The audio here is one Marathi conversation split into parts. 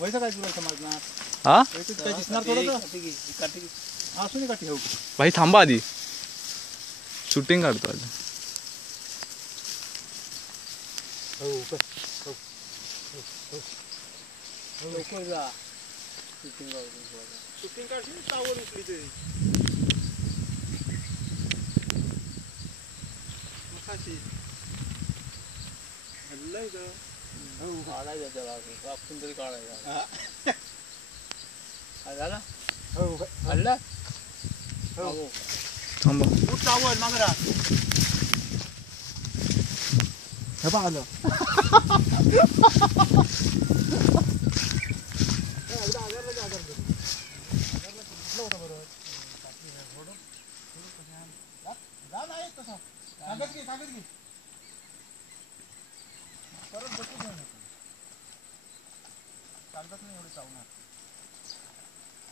वैसा काय तुला समजणार हा काय दिसणार थोडं असून का ठेवू भाई थांबा आधी शूटिंग काढतो आज लवकर जा शूटिंग काढशील टावर उचली ते मसाची हल्लाय ग काढायचा त्याला कापून तरी काढायचा झाला हो हल्ला हो थांबा खूप टावर मागरा हे पहा आलं परत बसू घेऊन चालतच नाही एवढे चावणार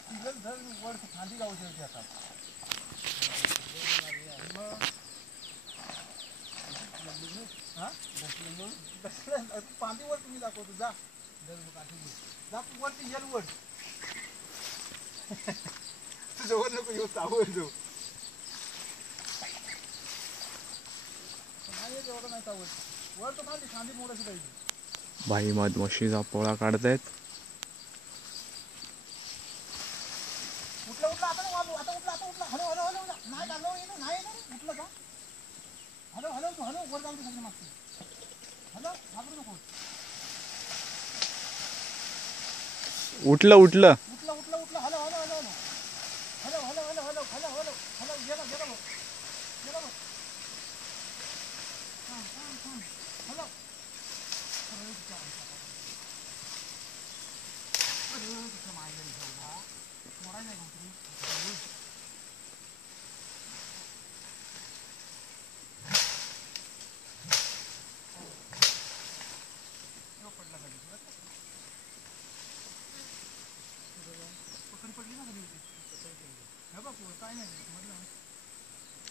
तिथं धर वर खांदी गावू शकते आता पांदीवर तुम्ही दाखवतो जा जा तू वरती येल वर तुझ्या वर नको येऊ चावल जाऊ नाही एवढं नाही चावल वर तो खांदी खांदी मोडायची पाहिजे भाई मधमाशीचा पोळा काढतायत उठला आता उठला हॅलो नाही आलो नाही उठलं का हॅलो वर जाऊ दे सगळं मागते हॅलो घाबरू नको उठलं उठला हॅलो गेला हॅलो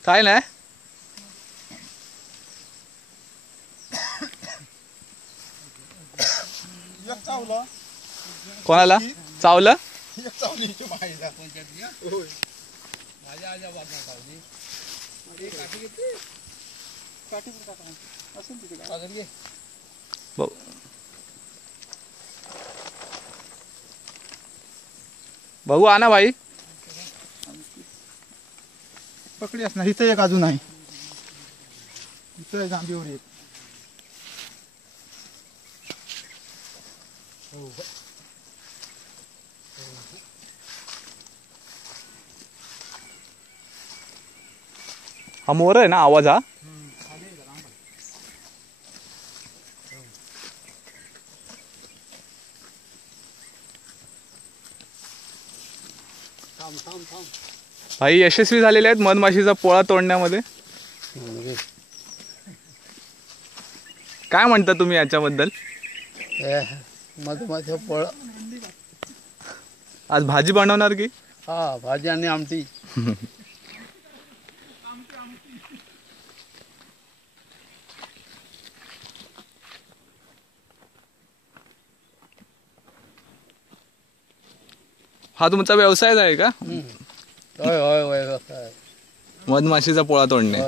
काय नाही एक चावलं कोणाला चावलं एक चावली माझ्या आजा बाबा चावली काठी घेतली काठी पण टाका असेल तिथे कागद घे बघू आणा भाई पकडी असणार इथं एक अजून आहे इथं जांभीवर एक हा मोर आहे ना आवाज हा भाई यशस्वी झालेले आहेत मधमाशीचा पोळा तोडण्यामध्ये काय म्हणता तुम्ही याच्याबद्दल मधमाशीचा पोळा आज भाजी बनवणार की हा भाजी आणि आमटी हा तुमचा व्यवसायच आहे का होय मधमाशीचा पोळा तोडणे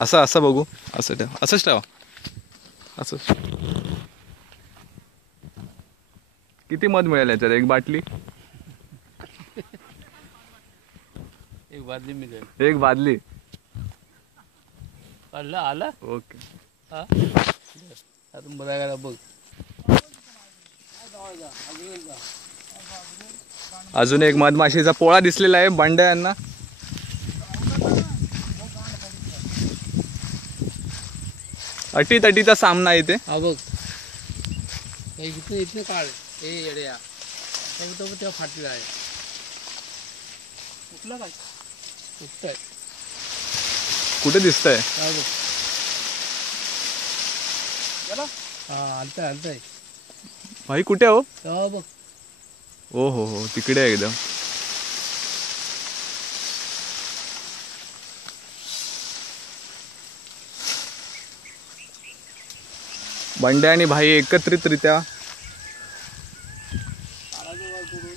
असं असं बघू असं ठेवा असंच ठेवा असं किती मध मिळेल याच्यात एक बाटली मिळेल एक बादली आला ओके बघ अजून एक मधमाशीचा पोळा दिसलेला आहे बंड्या यांना अटीतटीचा सामना इथे हा बघ इथनं काढ हे येड्या तेव्हा फाटलेला आहे कुठला काय उठतंय कुठे दिसतंय हा बघ आलताय भाई कुठे हो बघ हो तिकडे आहे एकदम बंड्या आणि भाई एकत्रितरित्या तोडून.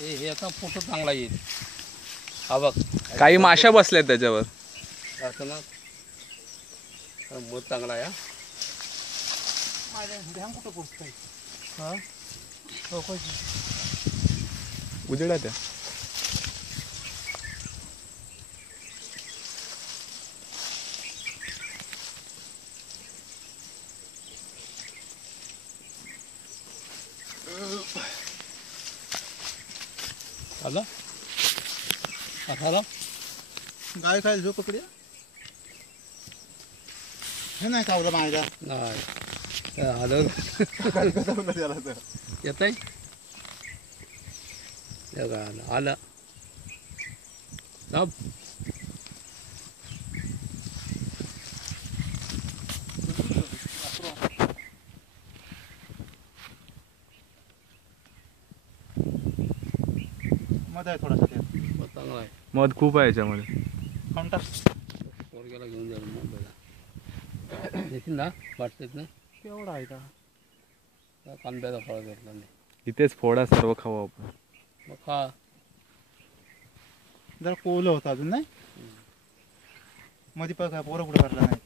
हे आता फोटो चांगला येईल. हा बघ काही माशा बसल्यात त्याच्यावर. असं ना मध चांगला आहे. कुठं पोचताय उजेडात आहे. आला गाय खायला जो पकड्या हे नाही खावलं माझ्या नाही आलं येत आहे आलं दाब. मध आहे थोडासा त्यात. चांगला आहे. मध खूप आहे याच्यामध्ये. खाऊन टाक. पोरग्याला घेऊन जाईल मुंबईला येतील ना वाटतेत ना. केवढा आहे का कांद्याचा फळ घेतला नाही. इथेच फोडा सर्व खाऊ आपण. मग खा. जरा कोवलं होतं अजून नाही मध्ये पोरं कुठं काढला नाही.